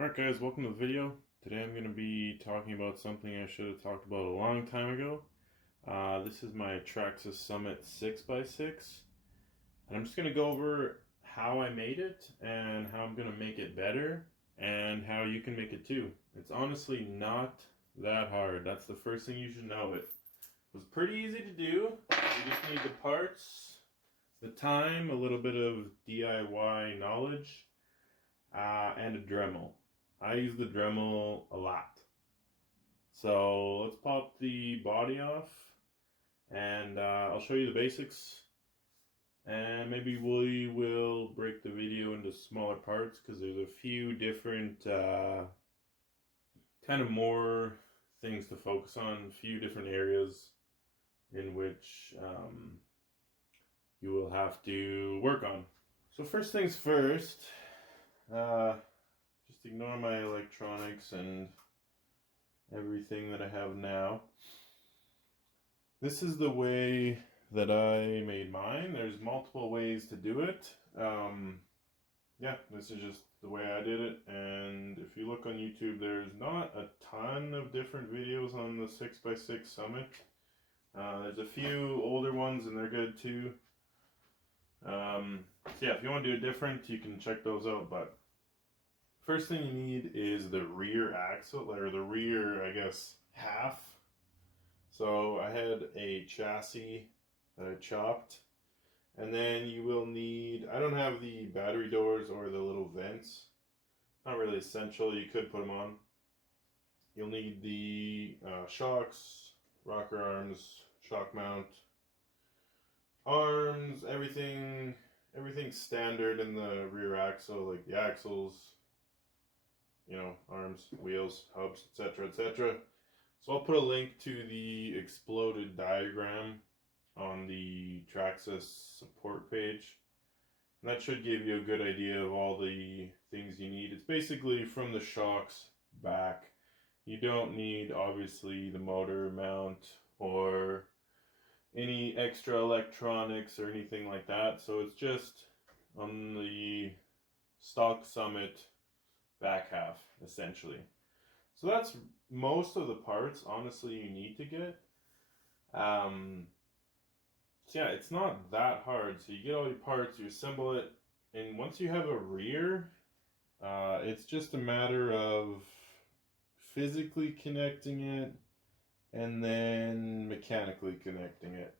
Alright guys, welcome to the video. Today I'm going to be talking about something I should have talked about a long time ago. This is my Traxxas Summit 6x6. And I'm just going to go over how I made it and how I'm going to make it better and how you can make it too. It's honestly not that hard. That's the first thing you should know. It was pretty easy to do. You just need the parts, the time, a little bit of DIY knowledge, and a Dremel. I use the Dremel a lot. So let's pop the body off and I'll show you the basics, and maybe we will break the video into smaller parts because there's a few different kind of more things to focus on, a few different areas in which you will have to work on. So first things first, just ignore my electronics and everything that I have now. This is the way that I made mine. There's multiple ways to do it. Yeah, this is just the way I did it. And if you look on YouTube, there's not a ton of different videos on the 6x6 Summit. There's a few older ones and they're good too. So yeah, if you want to do it different, you can check those out. But first thing you need is the rear axle, or the rear, I guess, half. So I had a chassis that I chopped. And then you will need, I don't have the battery doors or the little vents. Not really essential, you could put them on. You'll need the shocks, rocker arms, shock mount, arms, everything standard in the rear axle, like the axles, arms, wheels, hubs, etc., etc. So I'll put a link to the exploded diagram on the Traxxas support page. And that should give you a good idea of all the things you need. It's basically from the shocks back. You don't need, obviously, the motor mount or any extra electronics or anything like that. So it's just on the stock Summit back half, essentially. So that's most of the parts, honestly, you need to get. So yeah, it's not that hard. So you get all your parts, you assemble it, and once you have a rear, it's just a matter of physically connecting it and then mechanically connecting it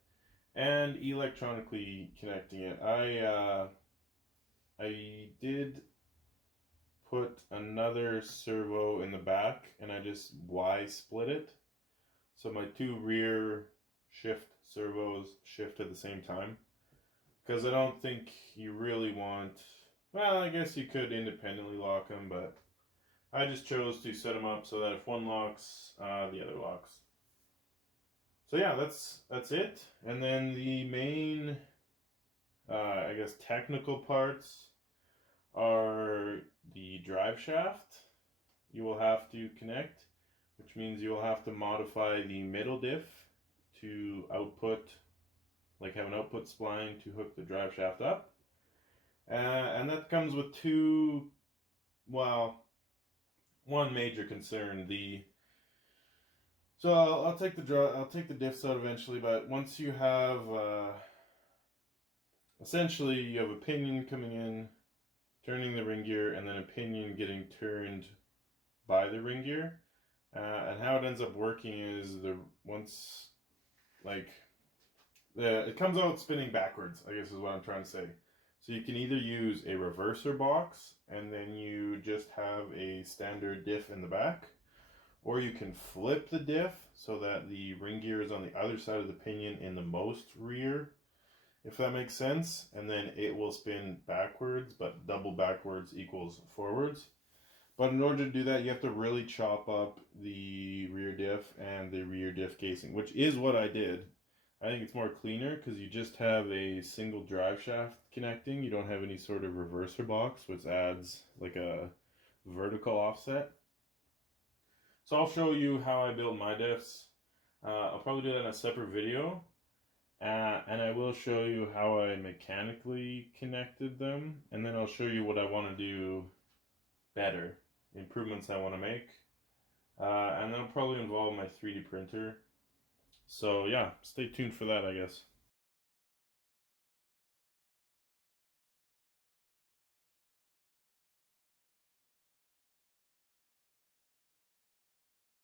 and electronically connecting it. I did put another servo in the back and I just Y split it. So my two rear shift servos shift at the same time. Because I don't think you really want, well, I guess you could independently lock them, but I just chose to set them up so that if one locks, the other locks. So yeah, that's it. And then the main, I guess, technical parts are the drive shaft. You will have to connect, which means you will have to modify the middle diff to output, like have an output spline to hook the drive shaft up. And that comes with one major concern. So I'll take the diffs out eventually, but once you have, essentially you have a pinion coming in, turning the ring gear, and then a pinion getting turned by the ring gear. And how it ends up working is it comes out spinning backwards, I guess is what I'm trying to say. So you can either use a reverser box and then you just have a standard diff in the back, or you can flip the diff so that the ring gear is on the other side of the pinion in the most rear, if that makes sense, and then it will spin backwards, but double backwards equals forwards. But in order to do that, you have to really chop up the rear diff and the rear diff casing, which is what I did. I think it's more cleaner because you just have a single drive shaft connecting. You don't have any sort of reverser box, which adds like a vertical offset. So I'll show you how I build my diffs. I'll probably do that in a separate video. And I will show you how I mechanically connected them. And then I'll show you what I want to do better improvements I want to make. And that'll probably involve my 3D printer. So yeah, stay tuned for that, I guess.